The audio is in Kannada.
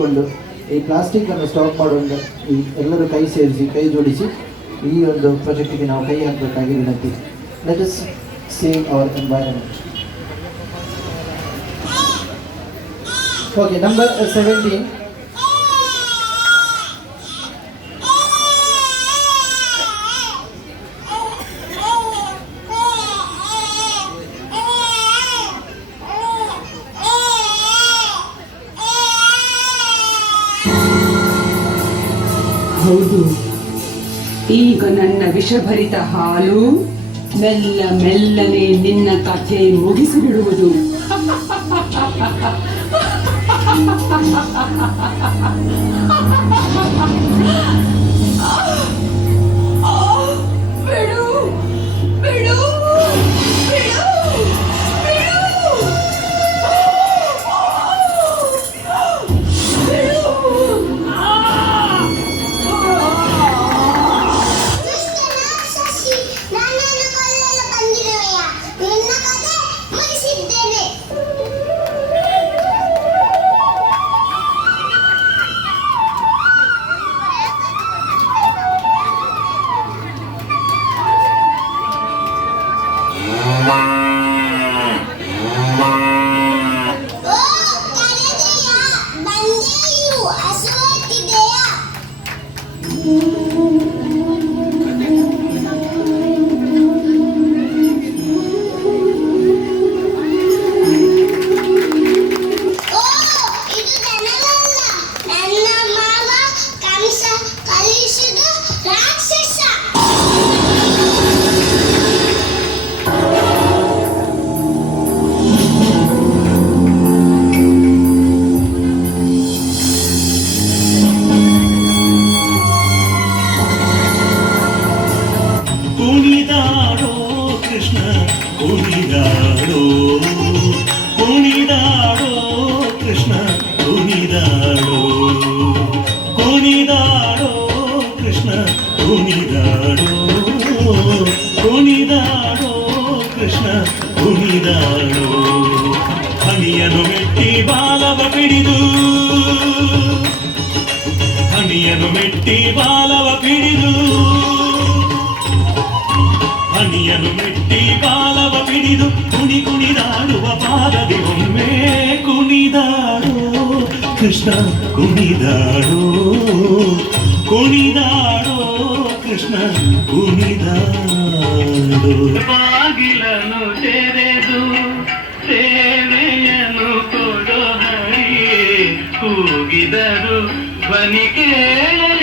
ಕೊಂಡು ಈ ಪ್ಲಾಸ್ಟಿಕ್ ಅನ್ನು ಸ್ಟಾಪ್ ಮಾಡುವಂತ ಎಲ್ಲರೂ ಕೈ ಸೇರಿಸಿ ಕೈ ಜೋಡಿಸಿ ಈ ಒಂದು ಪ್ರಾಜೆಕ್ಟ್ಗೆ ನಾವು ಕೈ ಹಾಕಬೇಕಾಗಿ ವಿನಂತಿ. Let us save hour environment. Okay, number 17. ಹೌದು, ಈಗ ನನ್ನ ವಿಷಭರಿತ ಹಾಲು ಮೆಲ್ಲ ಮೆಲ್ಲನೆ ನಿನ್ನ ಕಥೆ ಮುಗಿಸಿಬಿಡುವುದು. ಬಿಡು ಬಿಡು ಬಿಡು ಹನಿಯನು ಮೆಟ್ಟಿ ಬಾಲವ ಪಿಡಿದು ಹನಿಯನು ಮೆಟ್ಟಿ ಬಾಲವ ಪಿಡಿದು ಹನಿಯನು ಮೆಟ್ಟಿ ಬಾಲವ ಪಿಡಿದು ಕುಣಿ ಕುಣಿದಾಡುವ ಪಾದದಿ ಒಮ್ಮೆ ಕುಣಿದಾಡೋ ಕೃಷ್ಣ ಕುಣಿದಾಡೋ ಕುಣಿದಾಡೋ ಕೃಷ್ಣ ಕುಣಿದಾಡೋ. ಬಾಗಿಲನು ತೆರೆದು ಸೇವೆಯನ್ನು ಕೊಡೋ ಹರಿ ಕೂಗಿದರು ಧ್ವನಿ ಕೇಳಲಿ.